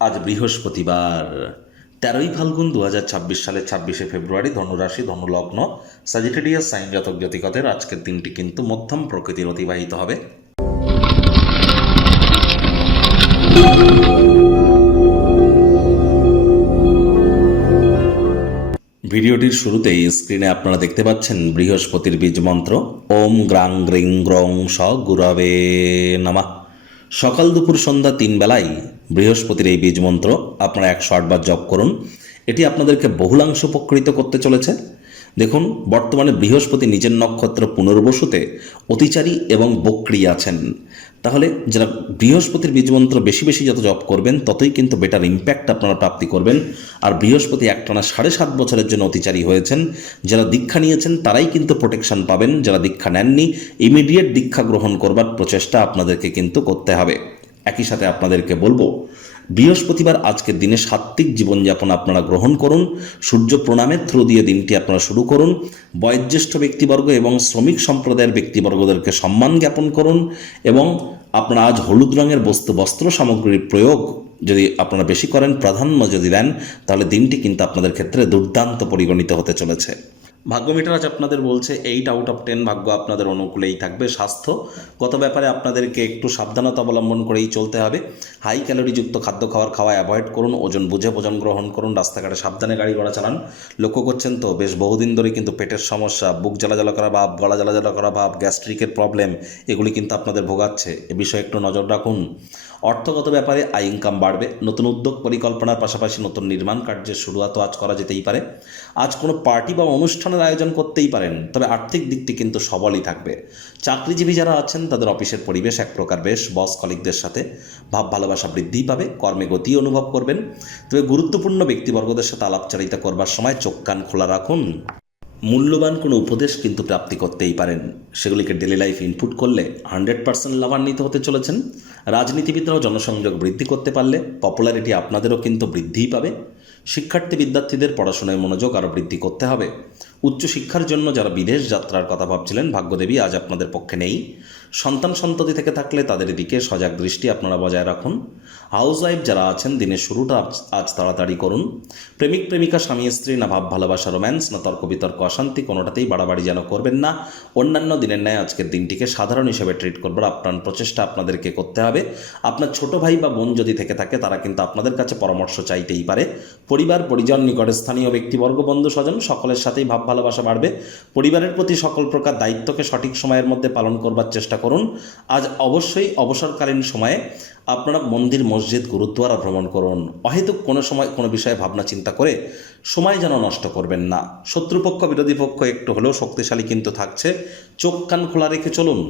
আজ বৃহস্পতিবার 13ই ফাল্গুন 2026 সালের 26শে ফেব্রুয়ারি। ধনুরাশি, ধনুলগ্ন, স্যাজিটেরিয়াস সাইন জাতক জাতিকাদের আজকের দিনটি কিন্তু মধ্যম প্রকৃতির অতিবাহিত হবে। ভিডিওটির শুরুতেই স্ক্রিনে আপনারা দেখতে পাচ্ছেন বৃহস্পতির বীজ মন্ত্র ওম গ্রাং গ্রিং গ্রং স গুরবে নমঃ। সকাল দুপুর সন্ধ্যা 3 বেলায় বৃহস্পতির এই বীজ মন্ত্র আপনারা 108 বার জপ করুন। এটি আপনাদেরকে বহুলাংশ উপকৃত করতে চলেছে। দেখুন, বর্তমানে বৃহস্পতি নিজের নক্ষত্র পুনর্বসুতে অতিচারী এবং বক্রী আছেন। তাহলে যারা বৃহস্পতির বীজমন্ত্র বেশি বেশি যত জপ করবেন ততই কিন্তু বেটার ইম্প্যাক্ট আপনারা প্রাপ্তি করবেন। আর বৃহস্পতি একটানা 7.5 বছরের জন্য অতিচারী হয়েছেন। যারা দীক্ষা নিয়েছেন তারাই কিন্তু প্রোটেকশন পাবেন, যারা দীক্ষা নেননি ইমিডিয়েট দীক্ষা গ্রহণ করবার প্রচেষ্টা আপনাদেরকে কিন্তু করতে হবে। একই সাথে আপনাদেরকে বলবো, বৃহস্পতিবার আজকের দিনে সাত্ত্বিক জীবনযাপন আপনারা গ্রহণ করুন। সূর্য প্রণামের থ্রু দিয়ে দিনটি আপনারা শুরু করুন। বয়োজ্যেষ্ঠ ব্যক্তিবর্গ এবং শ্রমিক সম্প্রদায়ের ব্যক্তিবর্গদেরকে সম্মান জ্ঞাপন করুন এবং আপনারা আজ হলুদ রঙের বস্ত্র সামগ্রীর প্রয়োগ যদি আপনারা বেশি করেন, প্রাধান্য যদি দেন, তাহলে দিনটি কিন্তু আপনাদের ক্ষেত্রে দুর্দান্ত পরিগণিত হতে চলেছে। ভাগ্য মিটার আজ আপনাদের বলছে 8 আউট অফ 10 ভাগ্য আপনাদের অনুকূলেই থাকবে। স্বাস্থ্যগত ব্যাপারে আপনাদেরকে একটু সাবধানতা অবলম্বন করেই চলতে হবে। হাই ক্যালোরিযুক্ত খাদ্য খাওয়া অ্যাভয়েড করুন। ওজন বুঝে ভোজন গ্রহণ করুন। রাস্তাঘাটে সাবধানে গাড়ি ঘোড়া চালান। লক্ষ্য করছেন তো, বেশ বহুদিন ধরে কিন্তু পেটের সমস্যা, বুক জ্বালা করা ভাব, গলা জ্বালা করা ভাব, গ্যাস্ট্রিকের প্রবলেম, এগুলি কিন্তু আপনাদের ভোগাচ্ছে। এ বিষয়ে একটু নজর রাখুন। অর্থগত ব্যাপারে আয় ইনকাম বাড়বে। নতুন উদ্যোগ পরিকল্পনার পাশাপাশি নতুন নির্মাণ কার্যের শুরুয়াতও আজ করা যেতেই পারে। আজ কোনো পার্টি বা অনুষ্ঠানের আয়োজন করতেই পারেন, তবে আর্থিক দিকটি কিন্তু সবলই থাকবে। চাকরিজীবী যারা আছেন তাদের অফিসের পরিবেশ এক প্রকার বেশ। বস কলিগদের সাথে ভাব ভালোবাসা বৃদ্ধি পাবে, কর্মে গতি অনুভব করবেন। তবে গুরুত্বপূর্ণ ব্যক্তিবর্গদের সাথে আলাপচারিতা করবার সময় চোখ কান খোলা রাখুন। মূল্যবান কোনো উপদেশ কিন্তু প্রাপ্তি করতেই পারেন, সেগুলিকে ডেলি লাইফ ইনপুট করলে 100% লাভান্বিত হতে চলেছেন। রাজনীতিবিদরাও জনসংযোগ বৃদ্ধি করতে পারলে পপুলারিটি আপনাদেরও কিন্তু বৃদ্ধিই পাবে। বিদ্যার্থীদের পড়াশোনায় মনোযোগ আরও বৃদ্ধি করতে হবে। উচ্চশিক্ষার জন্য যারা বিদেশ যাত্রার কথা ভাবছিলেন, ভাগ্যদেবী আজ আপনাদের পক্ষে নেই। সন্ততি থেকে থাকলে তাদের দিকে সজাগ দৃষ্টি আপনারা বজায় রাখুন। হাউস ওয়াইফ যারা আছেন, দিনের শুরুটা আজ তাড়াতাড়ি করুন। প্রেমিক প্রেমিকা, স্বামী স্ত্রী, না ভাব ভালোবাসা রোম্যান্স, না তর্ক বিতর্ক অশান্তি, কোনোটাতেই বাড়াবাড়ি যেন করবেন না। অন্যান্য দিনের ন্যায় আজকের দিনটিকে সাধারণ হিসেবে ট্রিট করবার আপ্রাণ প্রচেষ্টা আপনাদেরকে করতে হবে। আপনার ছোট ভাই বা বোন যদি থেকে থাকে, তারা কিন্তু আপনাদের কাছে পরামর্শ চাইতেই পারে। পরিবার পরিজন, নিকটে স্থানীয় ব্যক্তিবর্গ, বন্ধু স্বজন, সকলের সাথেই ভাব ভালোবাসা বাড়বে। পরিবারের প্রতি সকল প্রকার দায়িত্বকে সঠিক সময়ের মধ্যে পালন করবার চেষ্টা করুন। আজ অবশ্যই অবসরকালীন সময়ে আপনারা মন্দির, মসজিদ, গুরুদ্বারা ভ্রমণ করুন। অহেতুক কোনো সময় কোনো বিষয়ে ভাবনা চিন্তা করে সময় যেন নষ্ট করবেন না। শত্রুপক্ষ বিরোধী পক্ষ একটু হলেও শক্তিশালী কিন্তু থাকছে। চোখ কান খোলা রেখে চলুন।